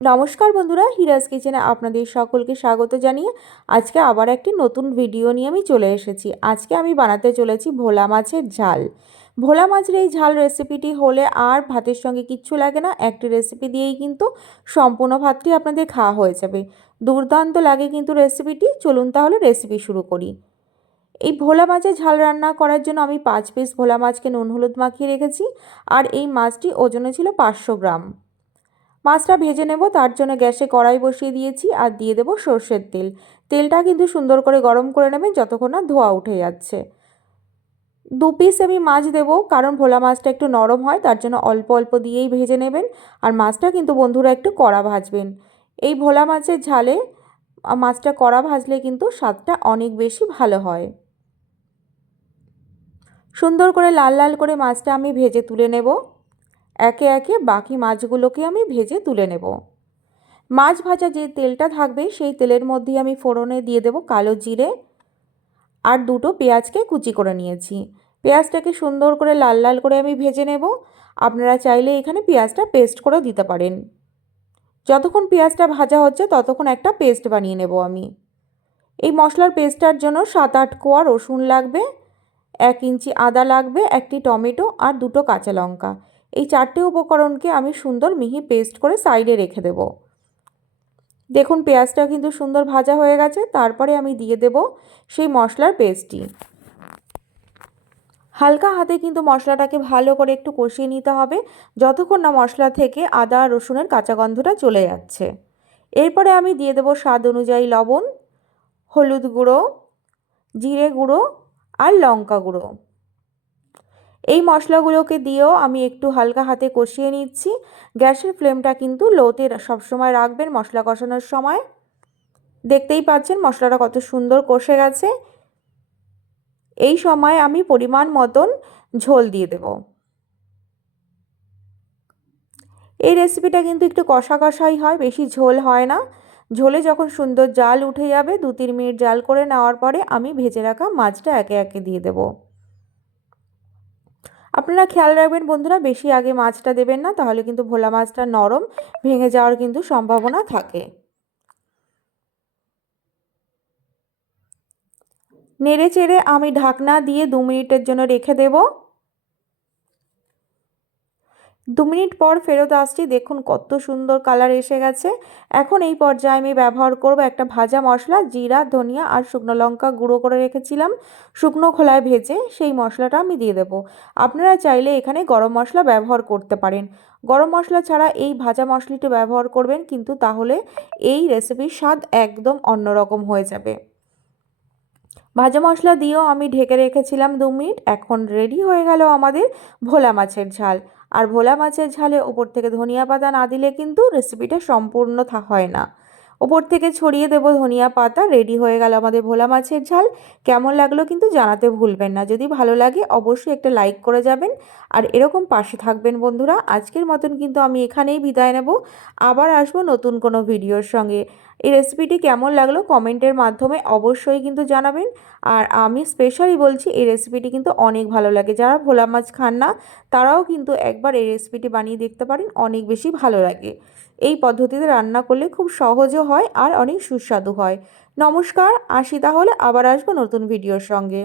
নমস্কার বন্ধুরা হিরাজ কিচেনে আপনাদের সকলকে স্বাগত জানিয়ে আজকে আবার একটি নতুন ভিডিও নিয়ে আমি চলে এসেছি। আজকে আমি বানাতে চলেছি ভোলা মাছের ঝাল। ভোলা মাছের এই ঝাল রেসিপিটি হলে আর ভাতের সঙ্গে কিচ্ছু লাগে না, একটি রেসিপি দিয়েই কিন্তু সম্পূর্ণ ভাতটি আপনাদের খাওয়া হয়ে যাবে। দুর্দান্ত লাগে কিন্তু রেসিপিটি চলুন তাহলে রেসিপি শুরু করি। এই ভোলা মাছের ঝাল রান্না করার জন্য আমি পাঁচ পিস ভোলা মাছকে নুন হলুদ মাখিয়ে রেখেছি, আর এই মাছটি ওজনে ছিল পাঁচশো গ্রাম। মাছটা ভেজে নেব, তার জন্য গ্যাসে কড়াই বসিয়ে দিয়েছি আর দিয়ে দেবো সর্ষের তেল। তেলটা কিন্তু সুন্দর করে গরম করে নেবেন যতক্ষণ না ধোয়া উঠে যাচ্ছে। দু পিস আমি মাছ দেবো, কারণ ভোলা মাছটা একটু নরম হয়, তার জন্য অল্প অল্প দিয়েই ভেজে নেবেন। আর মাছটা কিন্তু বন্ধুরা একটু কড়া ভাজবেন। এই ভোলা মাছের ঝালে মাছটা কড়া ভাজলে কিন্তু স্বাদটা অনেক বেশি ভালো হয়। সুন্দর করে লাল লাল করে মাছটা আমি ভেজে তুলে নেব। একে একে বাকি মাছগুলোকে আমি ভেজে তুলে নেব। মাছ ভাজা যে তেলটা থাকবে, সেই তেলের মধ্যেই আমি ফোড়নে দিয়ে দেব কালো জিরে আর দুটো পেঁয়াজকে কুচি করে নিয়েছি। পেঁয়াজটাকে সুন্দর করে লাল লাল করে আমি ভেজে নেব। আপনারা চাইলে এখানে পেঁয়াজটা পেস্ট করে দিতে পারেন। যতক্ষণ পেঁয়াজটা ভাজা হচ্ছে, ততক্ষণ একটা পেস্ট বানিয়ে নেব আমি। এই মশলার পেস্টটার জন্য সাত আট কোয়া রসুন লাগবে, এক ইঞ্চি আদা লাগবে, একটি টমেটো আর দুটো কাঁচা লঙ্কা। এই চারটে উপকরণকে আমি সুন্দর মিহি পেস্ট করে সাইডে রেখে দেব। দেখুন, পেঁয়াজটা কিন্তু সুন্দর ভাজা হয়ে গেছে। তারপরে আমি দিয়ে দেব সেই মশলার পেস্টটি। হালকা হাতে কিন্তু মশলাটাকে ভালো করে একটু কষিয়ে নিতে হবে, যতক্ষণ না মশলা থেকে আদা, রসুনের কাঁচা গন্ধটা চলে যাচ্ছে। এরপরে আমি দিয়ে দেবো স্বাদ অনুযায়ী লবণ, হলুদ গুঁড়ো, জিরে গুঁড়ো আর লঙ্কা গুঁড়ো। এই মশলাগুলোকে দিয়েও আমি একটু হালকা হাতে কষিয়ে নিচ্ছি। গ্যাসের ফ্লেমটা কিন্তু লোতে সবসময় রাখবেন মশলা কষানোর সময়। দেখতেই পাচ্ছেন মশলাটা কত সুন্দর কষে গেছে। এই সময় আমি পরিমাণ মতন ঝোল দিয়ে দেব। এই রেসিপিটা কিন্তু একটু কষা কষাই হয়, বেশি ঝোল হয় না। ঝোলে যখন সুন্দর জাল উঠে যাবে দু তিন মিনিট জাল করে নেওয়ার পরে আমি ভেজে রাখা মাছটা একে একে দিয়ে দেবো। আপনারা খেয়াল রাখবেন বন্ধুরা, বেশি আগে মাছটা দেবেন না, তাহলে কিন্তু ভোলা মাছটা নরম ভেঙে যাওয়ার কিন্তু সম্ভাবনা থাকে। নেড়ে চেড়ে আমি ঢাকনা দিয়ে দু মিনিটের জন্য রেখে দেবো। দু মিনিট পর ফেরত আসছি। দেখুন কত সুন্দর কালার এসে গেছে। এখন এই পর্যায়ে আমি ব্যবহার করব একটা ভাজা মশলা, জিরা, ধনিয়া আর শুকনো লঙ্কা গুঁড়ো করে রেখেছিলাম। শুকনো খোলায় ভেজে সেই মশলাটা আমি দিয়ে দেবো। আপনারা চাইলে এখানে গরম মশলা ব্যবহার করতে পারেন। গরম মশলা ছাড়া এই ভাজা মশলাটি ব্যবহার করবেন, কিন্তু তাহলে এই রেসিপির স্বাদ একদম অন্যরকম হয়ে যাবে। ভাজা মশলা দিয়েও আমি ঢেকে রেখেছিলাম দু মিনিট। এখন রেডি হয়ে গেল আমাদের ভোলা মাছের ঝাল। আর ভোলা মাছের ঝালে ওপর থেকে ধনিয়া পাতা না দিলে কিন্তু রেসিপিটা সম্পূর্ণ হয় না। ওপর থেকে ছড়িয়ে দেবো ধনিয়া পাতা রেডি হয়ে গেল আমাদের ভোলা মাছের ঝাল। কেমন লাগল কিন্তু জানাতে ভুলবেন না। যদি ভালো লাগে অবশ্যই একটা লাইক করে যাবেন। আর এরকম পাশে থাকবেন বন্ধুরা। আজকের মতন কিন্তু আমি এখানেই বিদায় নেব। আবার আসব নতুন কোনো ভিডিওর সঙ্গে। এই রেসিপিটি কেমন লাগল কমেন্টের মাধ্যমে অবশ্যই কিন্তু জানাবেন। আর আমি স্পেশালি বলছি, এই রেসিপিটি কিন্তু অনেক ভালো লাগে। যারা ভোলা মাছ খান না, তারাও কিন্তু একবার এই রেসিপিটি বানিয়ে দেখতে পারেন। অনেক বেশি ভালো লাগে। এই পদ্ধতিতে রান্না করলে খুব সহজও হয় আর অনেক সুস্বাদু হয়। নমস্কার আসি তাহলে আবার আসব নতুন ভিডিওর সঙ্গে।